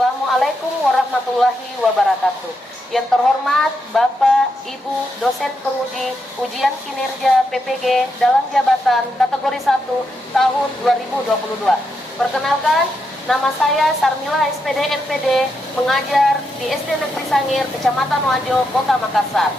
Assalamualaikum warahmatullahi wabarakatuh. Yang terhormat Bapak, Ibu, dosen penguji ujian kinerja PPG dalam jabatan kategori 1 tahun 2022. Perkenalkan, nama saya Sarmila SPD NPD, mengajar di SD Negeri Sangir, Kecamatan Wajo, Kota Makassar.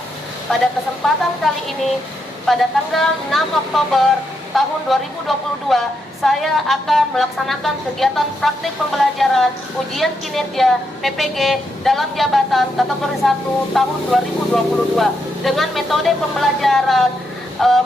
Pada kesempatan kali ini, pada tanggal 6 Oktober tahun 2022, saya akan melaksanakan kegiatan praktik pembelajaran ujian kinerja PPG dalam jabatan kategori 1 tahun 2022 dengan metode pembelajaran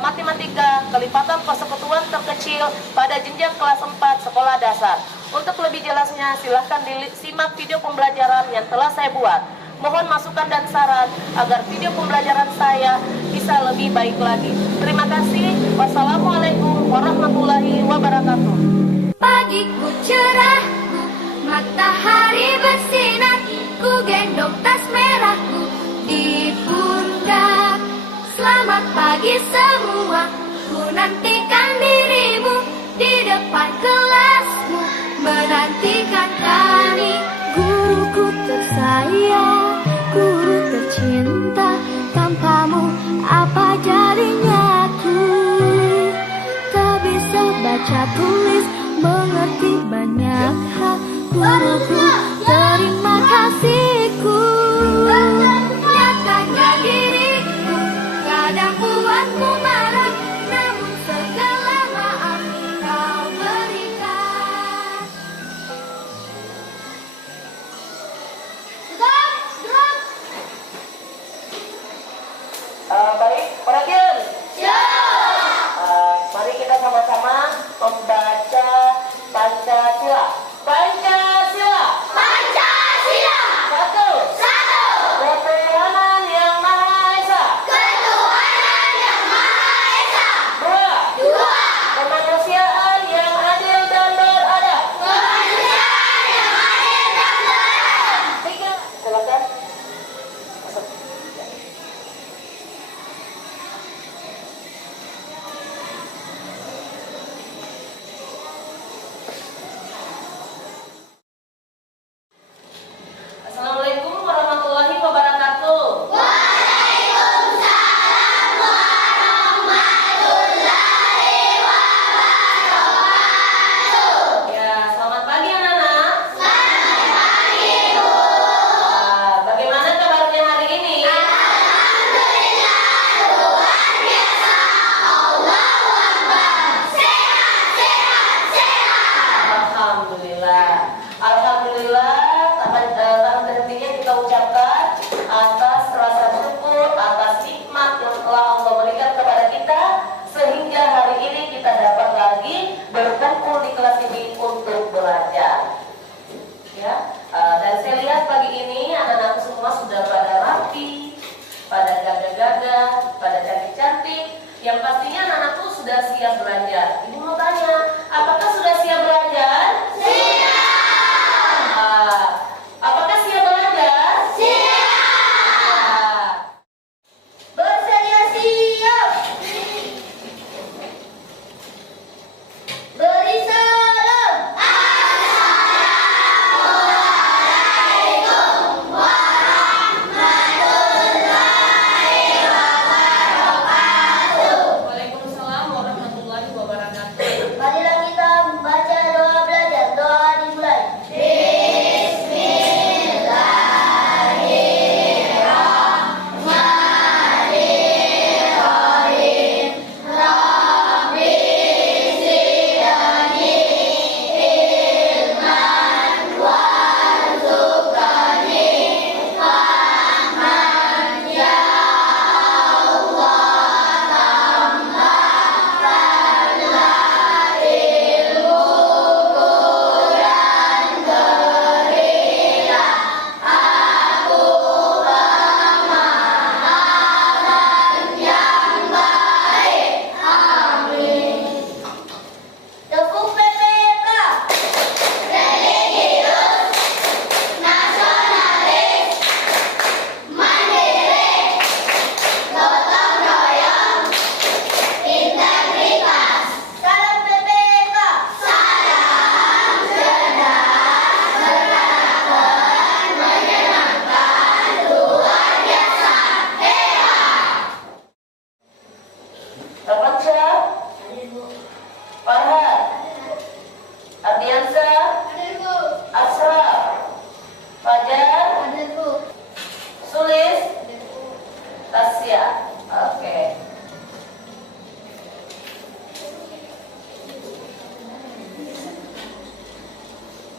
matematika kelipatan persekutuan terkecil pada jenjang kelas 4 sekolah dasar. Untuk lebih jelasnya silahkan disimak video pembelajaran yang telah saya buat. Mohon masukan dan saran agar video pembelajaran saya bisa lebih baik lagi. Terima kasih. Wassalamualaikum warahmatullahi wabarakatuh. Pagiku cerah, matahari bersinar, ku gendong tas merahku di pundak. Selamat pagi semua, ku nantikan dirimu di depan kelasmu, menantikan kami. Guruku tersayang, guru tercinta, tanpamu apa jadinya aku? Tak bisa baca tulis, mengerti banyak hal. Guruku, terima kasihku. Nyatanya diriku kadang buatku marah, namun segala maaf kau berikan. Baik, perhatian. Mari kita sama-sama membaca Pancasila. Pancasila. Pancasila. Satu. Ketuhanan yang Maha Esa. Ketuhanan yang Maha Esa. Dua. Kemanusiaan yang adil dan beradab. Kemanusiaan yang adil dan beradab. Tiga. Silakan. Masuk. Assalamualaikum warahmatullahi wabarakatuh. Waalaikumsalam warahmatullahi wabarakatuh. Ya, selamat pagi anak-anak. Selamat pagi, Bu. Bagaimana kabarnya hari ini? Alhamdulillah, luar biasa. Allahu Akbar. Sehat, sehat, sehat. Alhamdulillah. Alhamdulillah, tanpa hentinya kita ucapkan atas rasa syukur, atas nikmat yang telah Allah berikan kepada kita, sehingga hari ini kita dapat lagi berkumpul di kelas ini untuk belajar. Ya, dan saya lihat pagi ini anak-anak semua sudah pada rapi, pada gagah-gagah, pada cantik-cantik. Yang pastinya anak-anakku sudah siap belajar. Ibu mau tanya, apakah sudah siap belajar? Apakah siap belajar? Siap. Bersedia siap. Beri salam. Assalamualaikum warahmatullahi wabarakatuh. Waalaikumsalam warahmatullahi wabarakatuh.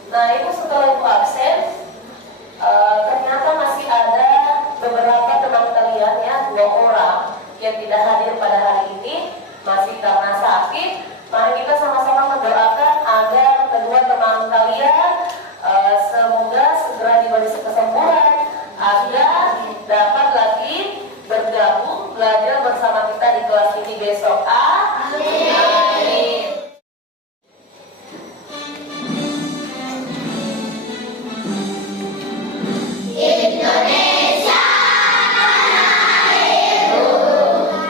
Nah, Ibu setelah Ibu absen, ternyata masih ada beberapa teman kalian ya, 2 orang yang tidak hadir pada hari ini, masih karena sakit. Mari kita sama-sama mendoakan agar kedua teman kalian semoga segera diberi kesembuhan agar dapat lagi bergabung belajar bersama kita di kelas ini besok. Amin. Indonesia tanah airku,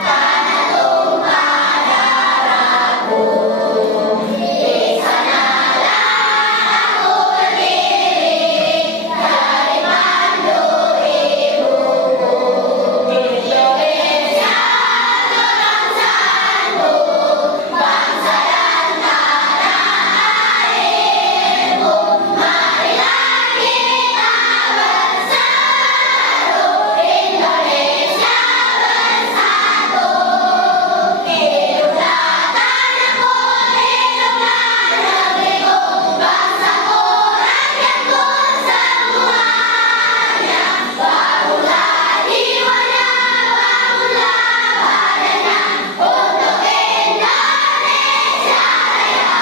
tanah tumpah darahku. Di sanalah aku berdiri dari mandu ibuku. Indonesia kebangsaanku, bangsa dan tanah airku. Marilah kita bersatu, Indonesia bersatu. Hiduplah tanahku, hiduplah negeriku, bangsaku, rakyatku semuanya. Bangunlah jiwanya, bangunlah badannya untuk Indonesia Raya.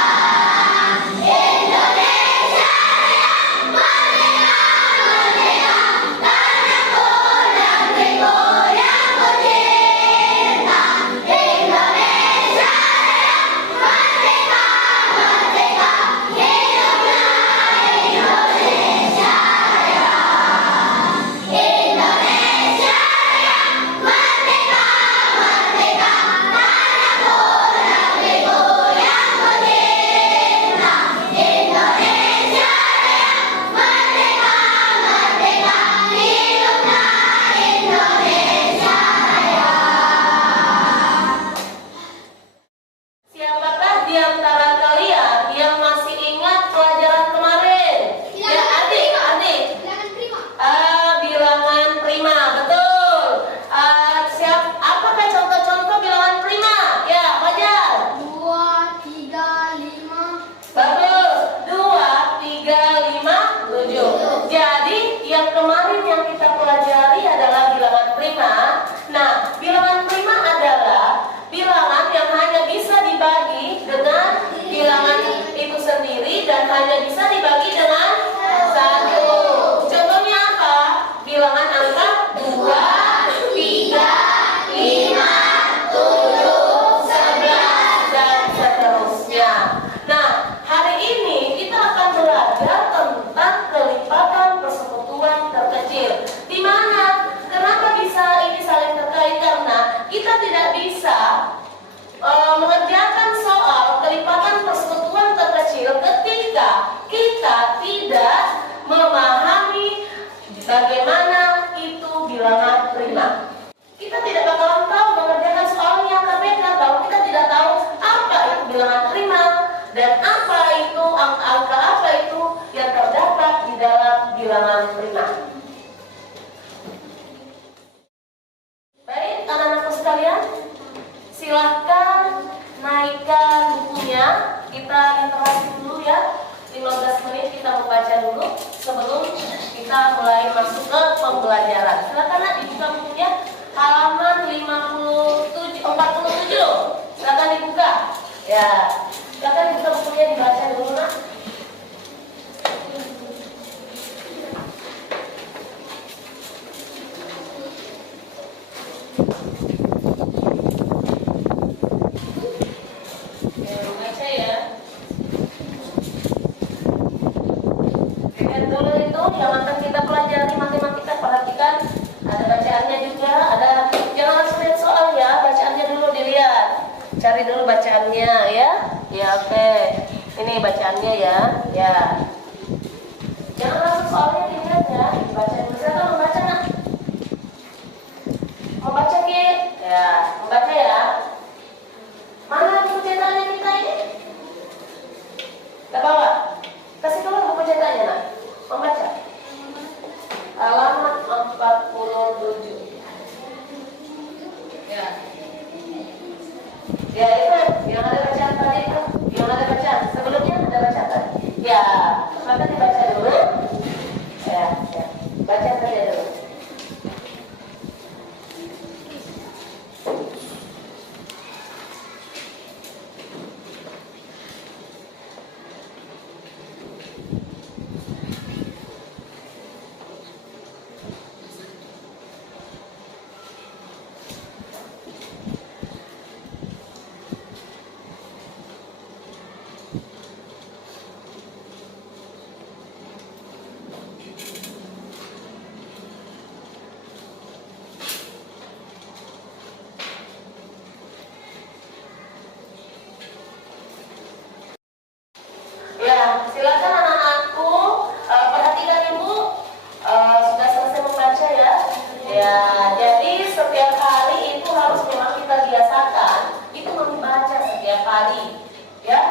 Indonesia Raya, merdeka, merdeka, tanahku, negeriku yang kucinta. Indonesia Raya, merdeka, merdeka, hiduplah Indonesia Raya. Indonesia Raya, merdeka, merdeka, tanahku, negeriku yang kucinta. Indonesia Raya, merdeka, merdeka, hiduplah Indonesia Raya. Siapakah di antara kalian yang masih ingat pelajaran kemarin? Ya, adik-adik. Bilangan prima. Bilangan prima, betul. Apakah contoh-contoh bilangan prima? Ya, Fajar. 2, 3, 5. Bagus. 2, 3, 5, 7. Jadi yang kemarin yang kita pelajari adalah bilangan prima. Nah, bilangan prima adalah bilangan yang hanya bisa dibagi dengan bilangan itu sendiri dan hanya bisa dibagi dengan 1. Contohnya apa? Bilangan angka 2, 3, 5, 7, 11 dan seterusnya. Nah, hari ini kita akan belajar tentang kelipatan persekutuan terkecil. Di mana? Kenapa bisa ini saling terkait? Karena kita tidak bisa mengerjakan soal kelipatan persekutuan terkecil ketika kita tidak memahami bagaimana itu bilangan prima. Kita tidak bakalan tahu mengerjakan soalnya KPK kalau kita tidak tahu apa itu bilangan prima dan apa itu angka apa itu yang terdapat di dalam bilangan prima. Baik, anak-anakku sekalian, silahkan naikkan bukunya. Kita interaksi dulu ya. 15 menit kita membaca dulu sebelum kita mulai masuk ke pembelajaran. Silakan nak dibuka bukunya, halaman 47. Silakan dibuka. Ya, silakan dibuka bukunya, dibaca dulu nak. Baca ya. Lihat dulu itu yang akan kita pelajari matematika, perhatikan ada bacaannya juga, ada, jangan langsung lihat soal ya, bacaannya dulu dilihat, cari dulu bacaannya ya. Ya oke, ini bacaannya ya, ya. Jangan langsung soalnya dilihat ya, baca dulu. Silakan membaca nak. Membaca Ki, ya, membaca ya. Mana buku cetaknya kita ini? Ke bawah. Kasih dulu buku cetaknya nak. Membaca. Halaman 47. Ya. Ya itu yang ada bacaan tadi itu. Yang ada bacaan. Sebelumnya ada bacaan tadi. Ya. Silakan hari, ya,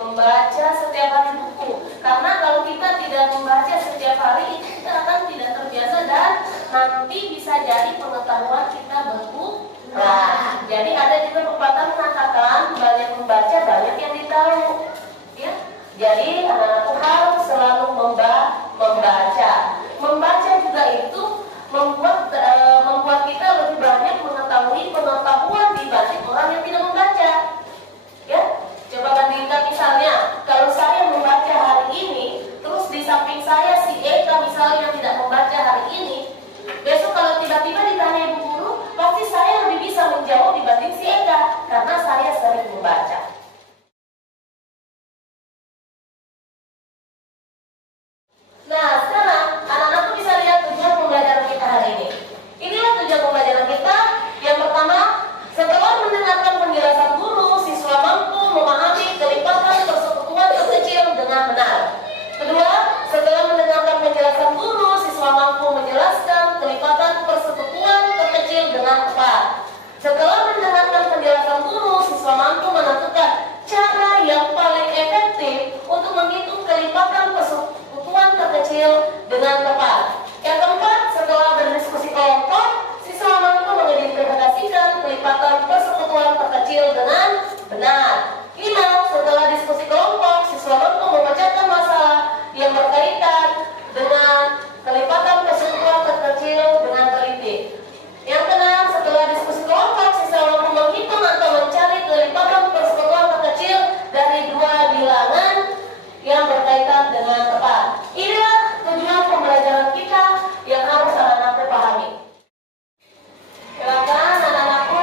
membaca setiap hari buku. Karena kalau kita tidak membaca setiap hari, itu kita akan tidak terbiasa dan nanti bisa jadi pengetahuan kita berkurang. Jadi ada juga pepatah mengatakan banyak membaca banyak yang ditahu, ya. Jadi anak-anakku harus selalu membaca. Membaca juga itu membuat kita lebih banyak mengetahui pengetahuan dibanding orang yang tidak membaca. Ya, coba bandingkan misalnya, kalau saya membaca hari ini, terus di samping saya si Eka misalnya yang tidak membaca hari ini, besok kalau tiba-tiba ditanya ibu guru, pasti saya lebih bisa menjawab dibanding si Eka karena saya sering membaca. Nah, sekarang anak-anakku bisa lihat tujuan pembelajaran kita hari ini. Inilah tujuan pembelajaran kita. Yang pertama, setelah mendengarkan penjelasan guru, siswa mampu memahami kelipatan persekutuan terkecil dengan benar. Kedua, setelah mendengarkan penjelasan guru, siswa mampu menjelaskan kelipatan persekutuan terkecil dengan tepat. Setelah mendengarkan penjelasan guru, siswa mampu menentukan cara yang paling efektif untuk menghitung kelipatan persekutuan terkecil dengan tepat. Yang keempat, setelah berdiskusi kelompok, siswa mampu mengidentifikasikan kelipatan persekutuan terkecil dengan benar. 5. Setelah diskusi kelompok, siswa mampu memecahkan masalah yang berkaitan dengan kelipatan persekutuan terkecil dengan teliti. Yang keenam, setelah diskusi kelompok, siswa mampu menghitung atau mencari kelipatan persekutuan terkecil dari dua bilangan yang berkaitan dengan tepat. Inilah tujuan pembelajaran kita yang harus anak-anakku pahami. Silakan anak-anakku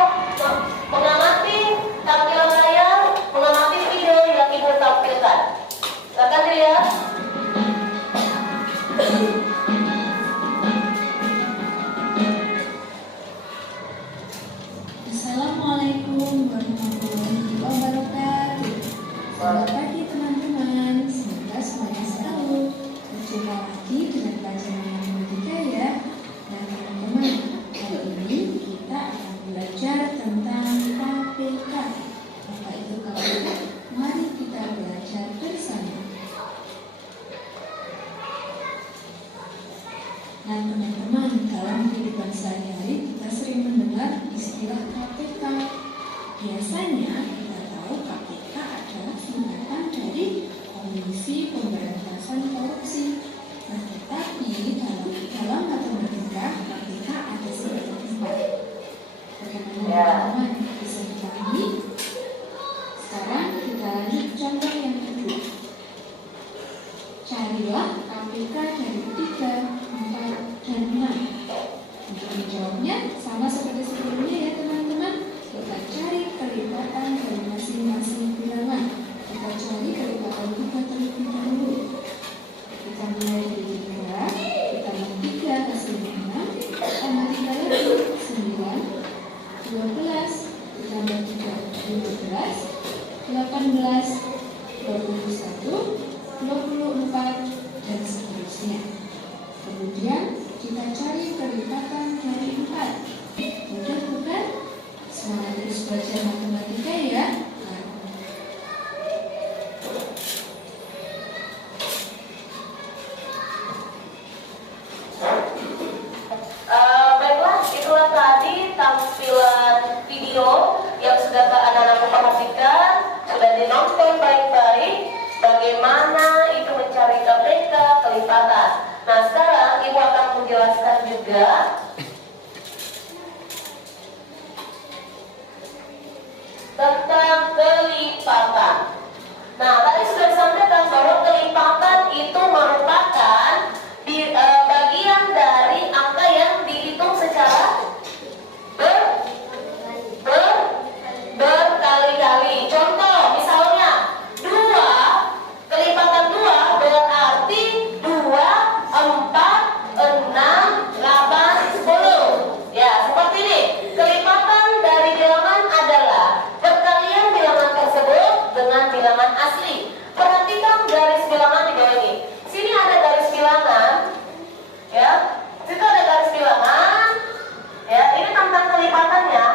mengamati tampilan layar, mengamati video yang ibu tampilkan. Silakan dilihat. Assalamualaikum warahmatullahi wabarakatuh. Selamat pagi teman-teman. Semoga semuanya selalu berjumpa lagi dengan pelajaran matematika ya. Nah teman-teman, hari ini kita akan belajar tentang KPK. Apa itu KPK? Mari kita belajar bersama. Nah teman-teman, dalam kehidupan sehari-hari kita sering mendengar istilah KPK. Biasanya kita tahu KPK adalah singkatan dari Komisi Pemberantasan Korupsi. Nah tetapi dalam matematika KPK ada singkatan 4. Bagaimana teman-teman bisa dipahami? Sekarang kita lanjut contoh yang kedua. Carilah KPK dari 3, 4, dan 6. Untuk menjawabnya sama seperti sebelumnya ya teman-teman. Kita cari kelipatan dari masing-masing bilangan. Kita cari kelipatan 3 terlebih dahulu. Kita mulai dari 3, kita tambah 3 hasilnya 6, tambah 3 lagi 9, 12, ditambah 3 15, 18, 21, 24, dan seterusnya. Kemudian kita cari kelipatan dari 4. Mudah bukan? Semangat terus belajar matematika ya. Baiklah, itulah tadi tampilan video yang sudah anak-anakku perhatikan, sudah dinonton baik-baik. Bagaimana itu mencari KPK kelipatan. Nah sekarang ibu akan menjelaskan juga tentang kelipatan. Nah tadi sudah disampaikan bahwa kelipatan itu merupakan bagian dari angka yang dihitung secara berkali-kali. Contoh misalnya 2, kelipatan 2 berarti 2, 4, 6, 8, 10. Ya, seperti ini. Kelipatan dari bilangan adalah perkalian bilangan tersebut dengan bilangan asli. Perhatikan garis bilangan di bawah ini. Sini ada garis bilangan, ya. Situ ada garis bilangan, ya. Ini tentang kelipatannya.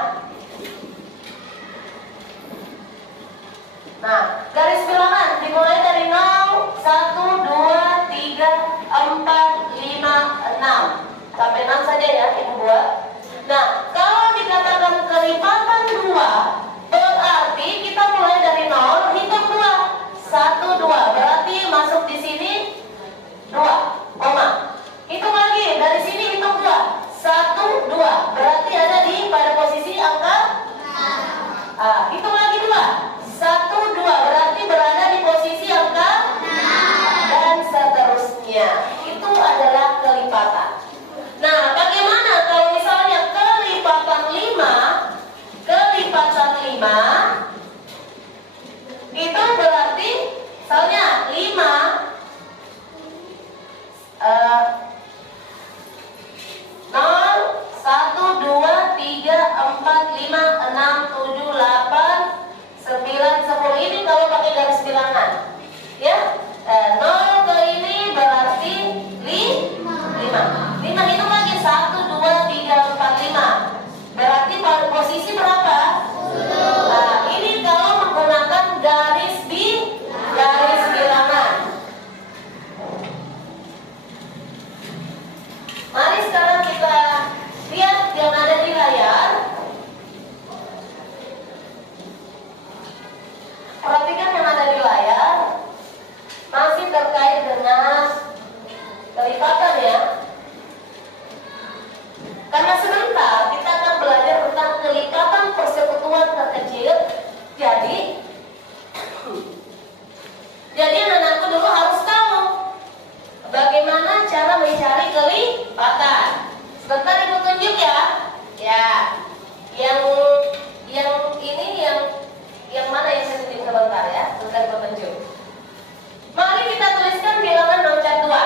Nah, garis bilangan dimulai dari 0, 1, 2, 3, 4, 5, 6. Sampai 6 saja ya, Ibu buat. Nah, kalau dikatakan kelipatan 2, berarti kita mulai dari 0, hitung 2. 1, 2, berarti masuk di sini 2, koma. Hitung lagi, dari sini hitung 2. 1, 2, berarti ada di pada posisi angka. Hitung lagi 2. 1, 2, berarti berada di posisi angka. Dan seterusnya. Itu adalah kelipatan. Nah, bagaimana kalau misalnya kelipatan 5? Kelipatan 5 itu berarti misalnya 5 0, 1, 2, 3, 4, 5, 6, 7, 8, 9, 10. Ini kalau pakai garis bilangan ya. 0 ke ini berarti 5. 5 hitung lagi 1, 2, 3, 4, 5. Berarti pada posisi berapa? Nah, ini kalau menggunakan garis bilangan. Mari sekarang kita lihat yang ada di layar. Perhatikan yang ada di layar. Masih terkait dengan kelipatan ya. Karena sebentar kita akan belajar tentang kelipatan persekutuan terkecil. Jadi anak-anakku dulu harus tahu bagaimana cara mencari kelipatan. Sebentar Ibu tunjuk ya. Ya. Yang ini yang mana yang saya tunjuk sebentar ya. Sebentar Ibu tunjuk. Mari kita tuliskan bilangan loncat 2.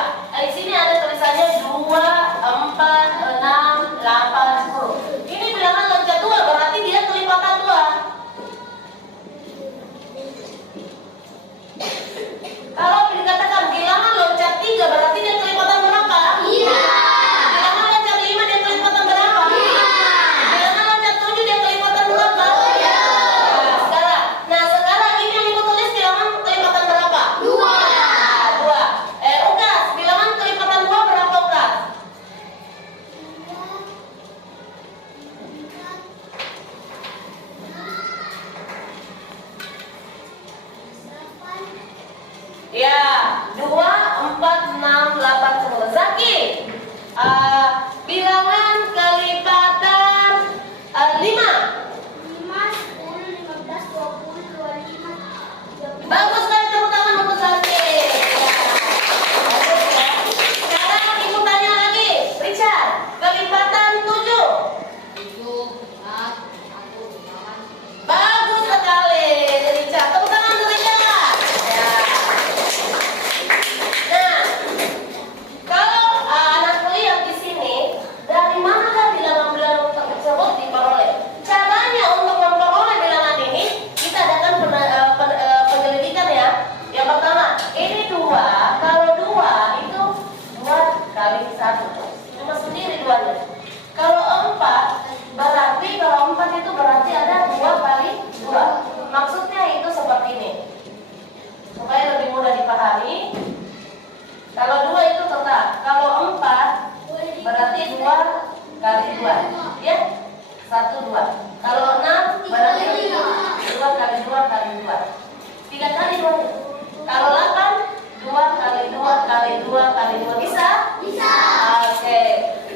Di sini ada tulisannya 2, 4, 6, 8, 10. Ini bilangan loncat 2, berarti dia kelipatan 2. Kalau dikatakan bilangan loncat 3, berarti dia kelipatan berapa? Iya. Bilangan loncat 5 dia kelipatan berapa? Iya. Bilangan loncat 7 dia kelipatan berapa? Iya. Nah sekarang ini yang Ibu tulis bilangan kelipatan berapa? 2. 2. Ugas, bilangan kelipatan 2 berapa Ugas? Ya, 2, 4, 6, 8, 10. Zaki, bilangan kelipatan 5. 5, 10, 15, 20, 25, 30. Bagus sekali, tepuk tangan untuk Zaki. Bagus ya. Sekarang Ibu tanya lagi, Richard, kelipatan 7. Bagus sekali, Richard. Tepuk tangan untuk Richard. Ya. Nah, kalau anak lihat di sini, dari manakah bilangan-bilangan tersebut diperoleh? Caranya untuk memperoleh bilangan ini, kita adakan penyelidikan ya. Yang pertama, ini 2. Kalau 2 itu 2 kali 1. Cuma sendiri 2-nya. Kalau 4, berarti kalau 4 itu berarti ada 2 kali 2. Maksudnya itu seperti ini. Supaya lebih mudah dipahami. Kalau 2 itu tetap. Kalau 4 berarti 2 kali 2. Ya? 1, 2. Kalau 6 berarti 2 kali 2 kali 2. 3 kali 2. Kalau 8 2 kali 2 kali 2 kali 2. Bisa? Bisa. Oke.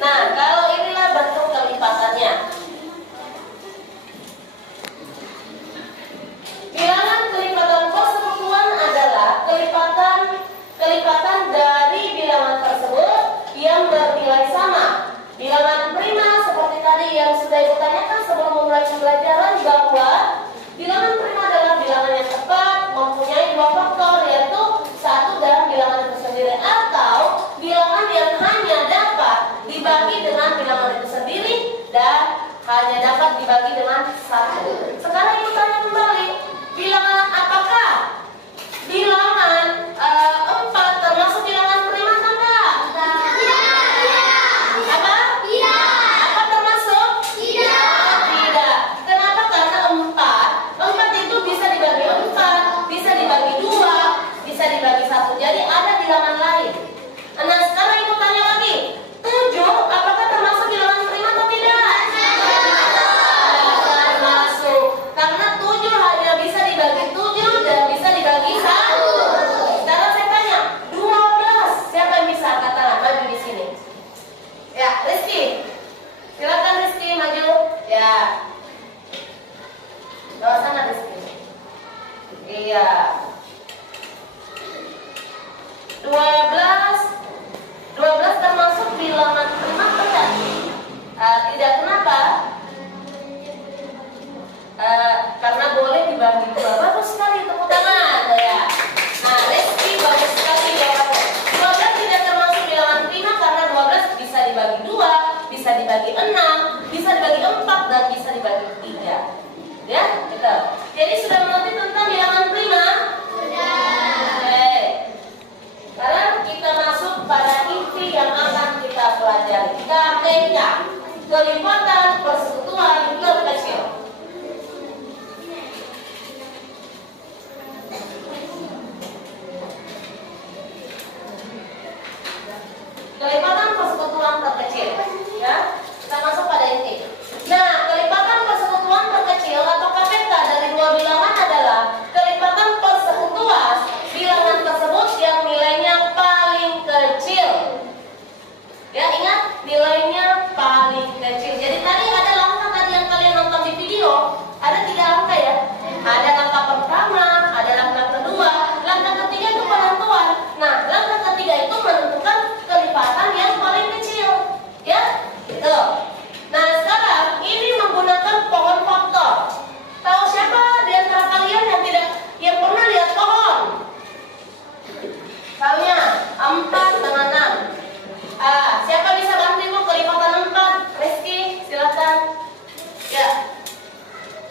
Nah, kalau inilah bentuk kelipatannya. Bilangan kelipatan persekutuan adalah kelipatan dari bilangan tersebut yang bernilai sama. Bilangan prima seperti tadi yang sudah Ibu tanyakan sebelum memulai pembelajaran, bahwa bilangan prima adalah bilangan yang tepat, mempunyai 2 faktor, yaitu 1 dalam bilangan itu sendiri, atau bilangan yang hanya dapat dibagi dengan bilangan itu sendiri dan hanya dapat dibagi dengan 1. Sekarang Ibu tanya kembali, bilangan apakah bilangan 4 termasuk bilangan prima atau enggak? Apa? Apa termasuk? Tidak. Tidak. Kenapa? Karena 4 itu bisa dibagi 4. Iya. 12 termasuk bilangan prima tidak? Tidak, kenapa? Karena boleh dibagi dua. Bagus sekali, tepuk tangan ya. Nah, Reski bagus sekali jawabannya. 12 tidak termasuk bilangan prima karena 12 bisa dibagi 2, bisa dibagi 6, bisa dibagi 4, dan bisa dibagi 3. Ya, betul. Jadi sudah mengerti tentang bilangan prima? Oke. Sekarang kita masuk pada inti yang akan kita pelajari. KPK, kelipatan persekutuan terkecil. Kelipatan persekutuan terkecil. Ya, kita masuk pada inti. Nah, kelipatan persekutuan terkecil atau KPK dari dua bilangan adalah kelipatan persekutuan bilangan tersebut yang nilainya paling kecil. Ya, ingat nilainya paling kecil. Jadi tadi ada langkah tadi yang kalian nonton di video, ada 3 langkah ya. Ada langkah pertama, ada langkah kedua, langkah ketiga itu penentuan. Nah, langkah ketiga itu menentukan kelipatan yang paling kecil. Ya, gitu. Nah, sekarang ini menggunakan pohon faktor. Tahu siapa di antara kalian yang pernah lihat pohon? Misalnya 4 dengan 6. Siapa bisa bantu ibu kelipatan 4? Reski, silakan. Ya.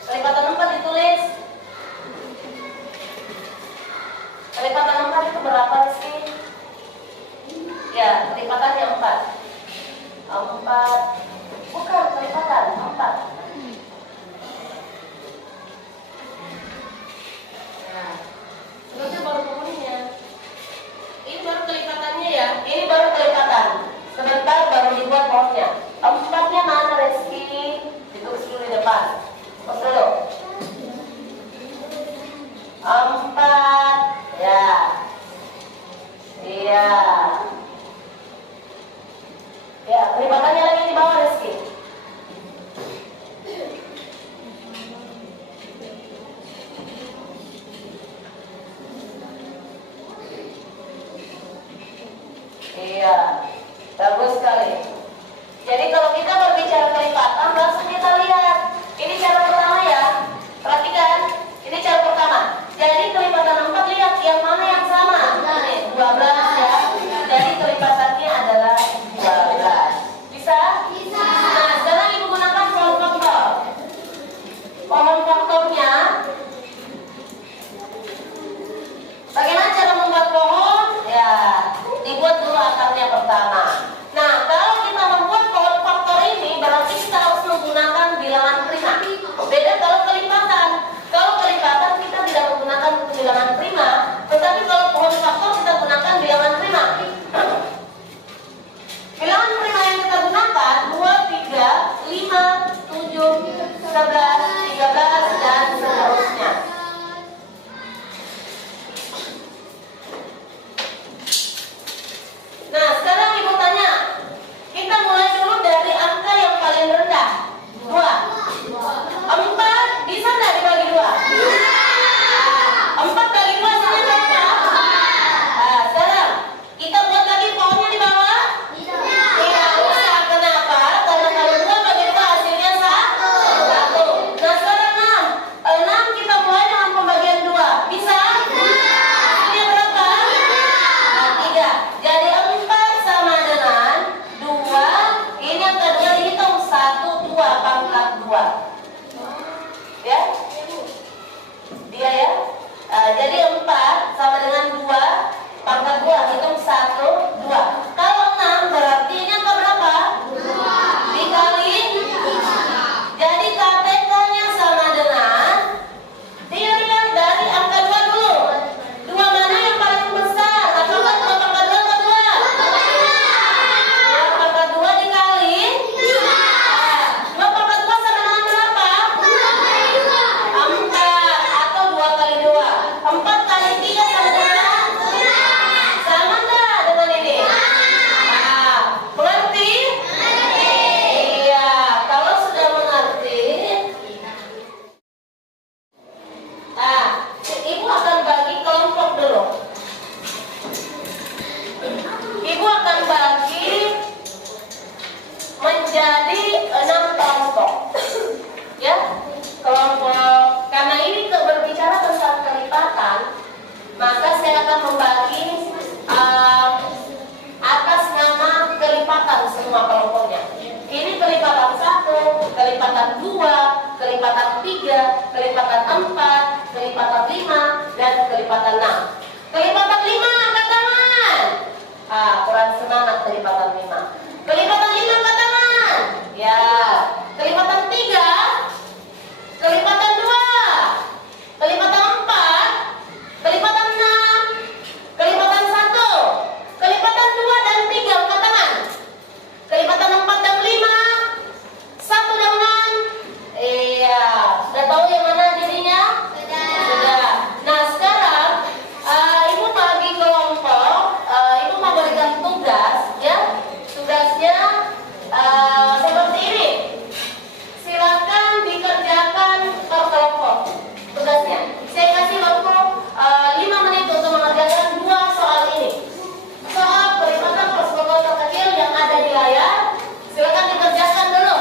Kelipatan 4 ditulis. Kelipatan 4 itu berapa, Reski? Ya, kelipatannya 4. 4. Bukan kelipatan 4. Nah, sebelumnya baru penghuninya. Ini baru kelipatannya ya. Ini baru kelipatan. Sebentar baru dibuat pohonnya. 4-nya mana, Reski? Ditulis dulu di depan. Terus dulu. 4. Ya. Iya. Ya, kelipatannya lagi di bawah, Reski. Iya, bagus sekali. Jadi kalau kita berbicara kelipatan, langsung kita lihat. Ini cara pertama ya. Perhatikan, ini cara pertama. Jadi kelipatan 4, lihat yang mana yang sama. Ini 12 ya. Jadi kelipatannya adalah 12. Bisa? Bisa. Nah, sekarang ibu gunakan pohon faktor. Pohon faktornya, bagaimana cara membuat pohon? Ya, dibuat dulu akarnya pertama. Nah, kalau kita membuat pohon faktor ini, berarti kita harus menggunakan bilangan prima. Beda kalau kelipatan. Kalau kelipatan kita tidak menggunakan bilangan prima, tetapi kalau pohon faktor kita gunakan bilangan prima. Bilangan prima yang kita gunakan 2, 3, 5, 7, 11, 13, dan seterusnya. Nah, sekarang ibu tanya, kita mulai dulu dari angka yang paling rendah, 2. 4 bisa nggak dibagi 2? 4 bagi 2 hasilnya berapa? Nah, sekarang kita buat lagi pohonnya di bawah? Tidak usah. Kenapa? Karena kalau 2 bagi 2 hasilnya 1. Nah, sekarang 6 kita mulai dengan pembagian 2. Bisa? Hasilnya berapa? Nah, 3. Jadi 4 sama dengan 2. Ini yang kedua dihitung 1, 2 pangkat 2. Ya? Dia ya? Jadi 4 sama dengan 2 pangkat 2. Hitung 1, 2. Kalau 6 berarti ini angka berapa? 2. Dikali 3. Jadi KPK-nya sama dengan, dilihat dari angka 2 dulu. 2 mana yang paling besar? Apakah 2 pangkat 2 atau 2? 2 pangkat 2 dikali 3. 2 pangkat 2 sama dengan berapa? 4 atau 2 kali 2. 4 kali 3 sama dengan? Sama enggak? kelipatan 2, kelipatan 3, kelipatan 4, kelipatan 5, dan kelipatan 6. Kelipatan 5 angkat tangan. Kurang semangat kelipatan 5. Kelipatan 5 angkat tangan. Ya. Kelipatan 3, kelipatan 2, kelipatan 4, kelipatan 6, kelipatan 1, kelipatan 2 dan 3 angkat tangan. Kelipatan 4 dan 5, 1 dan 6. Iya, sudah tahu yang mana dirinya? Sudah. Nah, sekarang Ibu bagi kelompok, Ibu mau berikan tugas, ya. Tugasnya seperti ini. Silakan dikerjakan per kelompok. Tugasnya, saya kasih waktu 5 menit untuk mengerjakan 2 soal ini. Soal kelipatan protokol terkecil yang ada di layar, silakan dikerjakan dulu.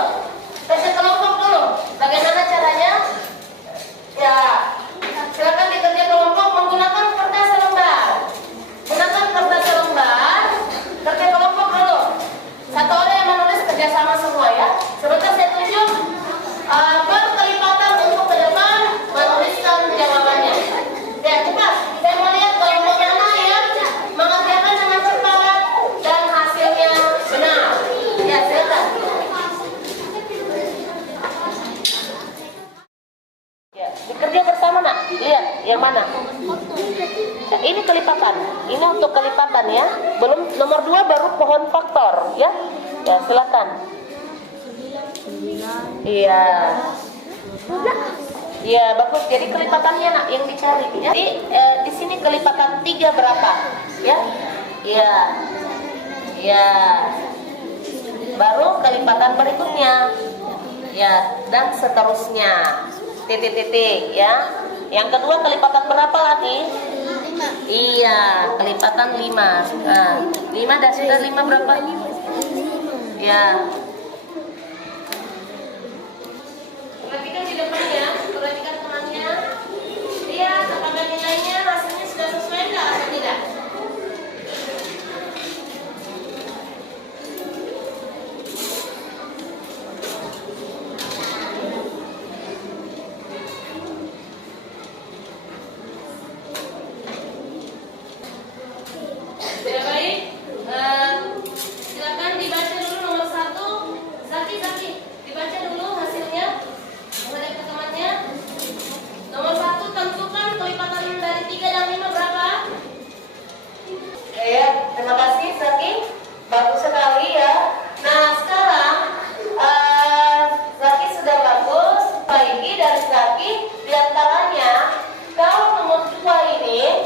Tes kelompok dulu. Bagaimana caranya? Ya, silakan dikerja kelompok menggunakan kertas selembar. Gunakan kertas selembar, kerja kelompok dulu. Satu orang yang menulis kerjasama semua ya. Sebentar saya tunjuk. Berkelipatan untuk ke depan menuliskan jawabannya. Ya, cepat. Saya mau lihat kelompok mana yang mengerjakan dengan cepat dan hasilnya benar. Ya, silakan. Ya, dikerja bersama nak. Lihat yang mana. Ya, ini kelipatan. Ini untuk kelipatan ya. Belum nomor 2 baru pohon faktor ya. Ya, silakan. Iya. Iya, bagus. Jadi kelipatannya nak yang dicari. Jadi di sini kelipatan 3 berapa? Ya. Iya. Iya. Baru kelipatan berikutnya. Ya, dan seterusnya. Titik-titik ya. Yang kedua kelipatan berapa lagi? 5. Iya, kelipatan 5. 5 dan sudah 5 berapa? Ya. Perhatikan di depannya, perhatikan temannya. Lihat apakah nilainya hasilnya sudah sesuai enggak atau tidak. Sudah baik? Silakan dibaca dulu nomor 1. Zaki, dibaca dulu hasilnya. Menghadap ke temannya. Nomor 1, tentukan kelipatan dari 3 dan 5 berapa? Ya, terima kasih Zaki. Bagus sekali ya. Nah, sekarang Zaki sudah bagus. Baiki dan Zaki diantaranya, kalau nomor 2 ini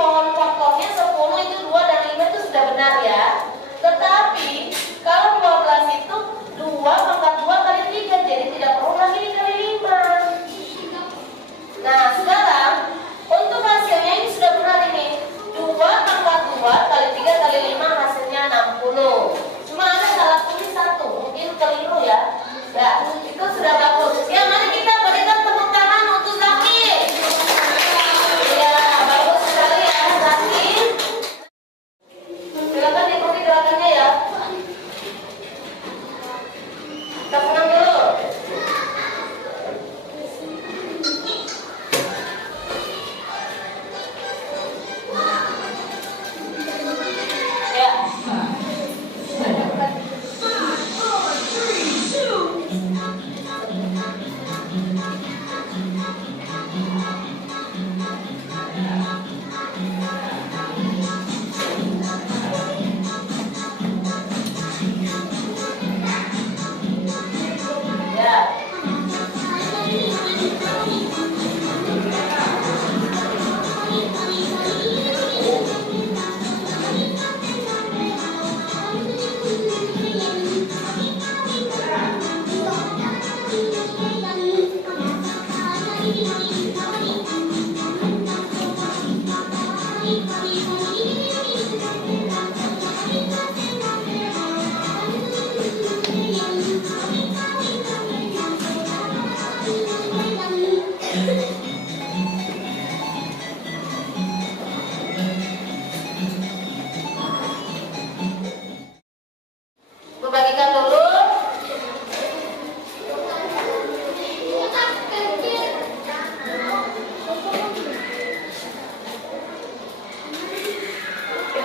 pohon faktornya 10 itu 2 dan 5 itu sudah benar ya. Tetapi kalau 12 itu 2 pangkat 2 kali 3, jadi tidak perlu lagi dikali 5. Nah, sekarang untuk hasilnya ini sudah benar ini. 2 pangkat 2 kali 3 kali 5 hasilnya 60. Cuma ada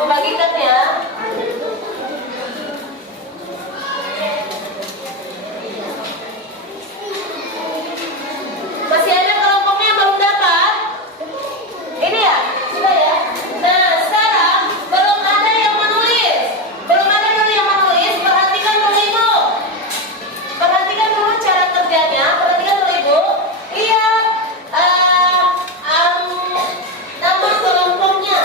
bagikan ya. Masih ada kelompoknya yang belum dapat? Ini ya? Sudah ya? Nah, sekarang belum ada yang menulis. Belum ada dulu yang menulis. Perhatikan dulu Ibu. Perhatikan dulu cara kerjanya. Perhatikan dulu Ibu. Lihat nama kelompoknya.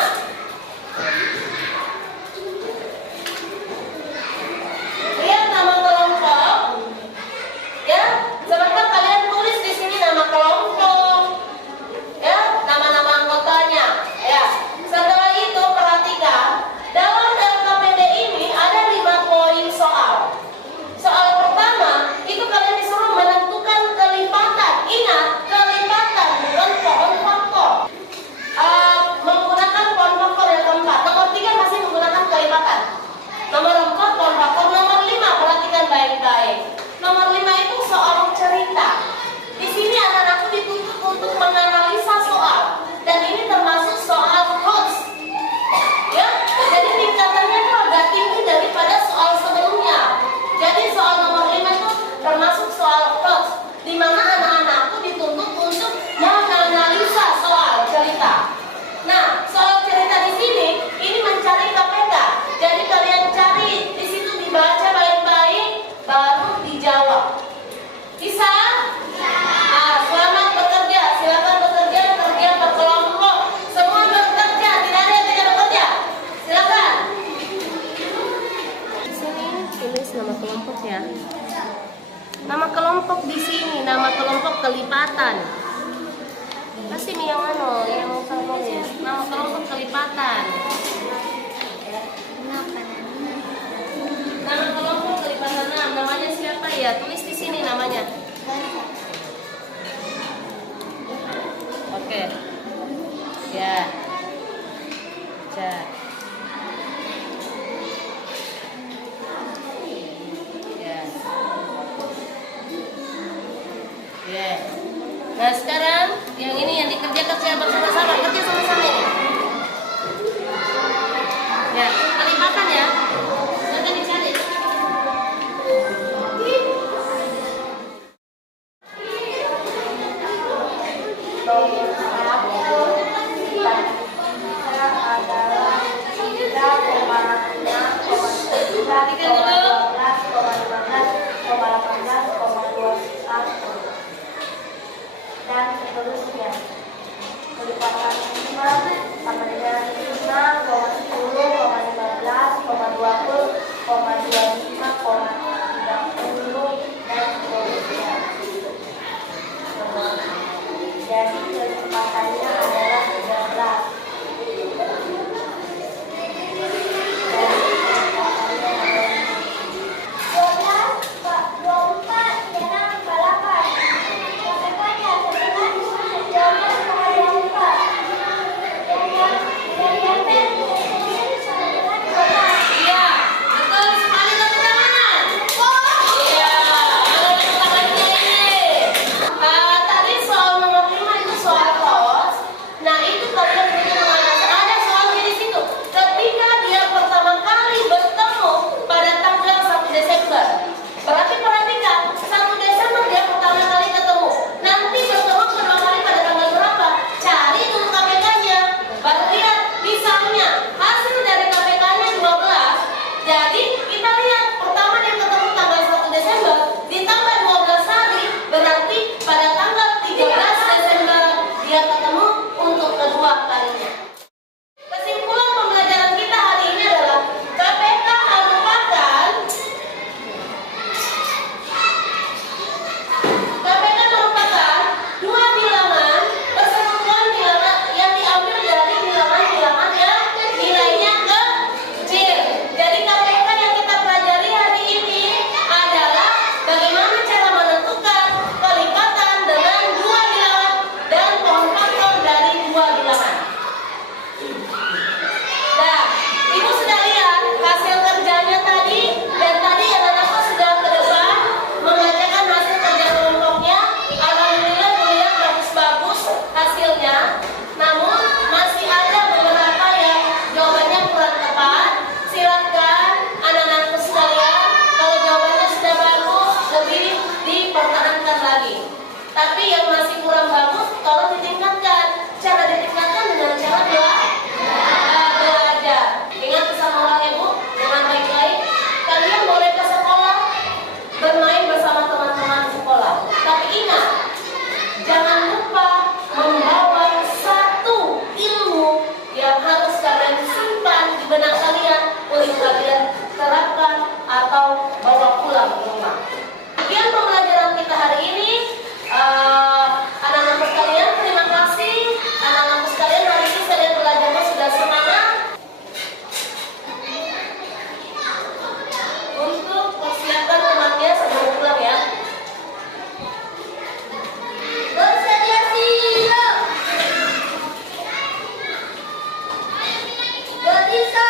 Lihat nama kelompok. Ya, sebentar kalian tulis di sini nama kelompok. Ya, nama-nama anggotanya. Ya, setelah itu perhatikan dalam LKPD ini ada 5 poin soal. Soal pertama itu kalian disuruh menentukan kelipatan. Ingat, kelipatan bukan pohon faktor. Menggunakan pohon faktor yang keempat. Nomor 3 masih menggunakan kelipatan. Nomor 4 pohon faktor. Nomor 5 perhatikan baik-baik. Nomor 5 itu soal cerita. Di sini anak-anakku dituntut untuk menganalisa soal, dan ini termasuk soal hoax. Ya, jadi tingkatannya itu agak tinggi daripada soal sebelumnya. Jadi soal nomor 5 itu termasuk soal hoax, di mana anak-anakku dituntut untuk menganalisa soal cerita. Nah, soal cerita di sini ini mencari KPK. Jadi kalian cari di situ, dibaca baik-baik, baru dijawab. Bisa? Ah, selamat bekerja. Silakan bekerja, kerja berkelompok. Semua bekerja, tidak ada yang tidak bekerja. Silakan. Di sini tulis nama kelompok ya. Nama kelompok di sini, nama kelompok kelipatan. Masih yang yang saya tulis. Nama kelompok kelipatan. Nama kelompok kelipatan 6. Namanya siapa ya? Tulis di sini namanya. Oke. Ya. Ya. Ya. Ya. Nah, sekarang yang ini yang kerja bersama-sama, kerja sama-sama ini. Ya, kelipatan ya. Silakan dicari. Nomor 1 kita adalah Indonesia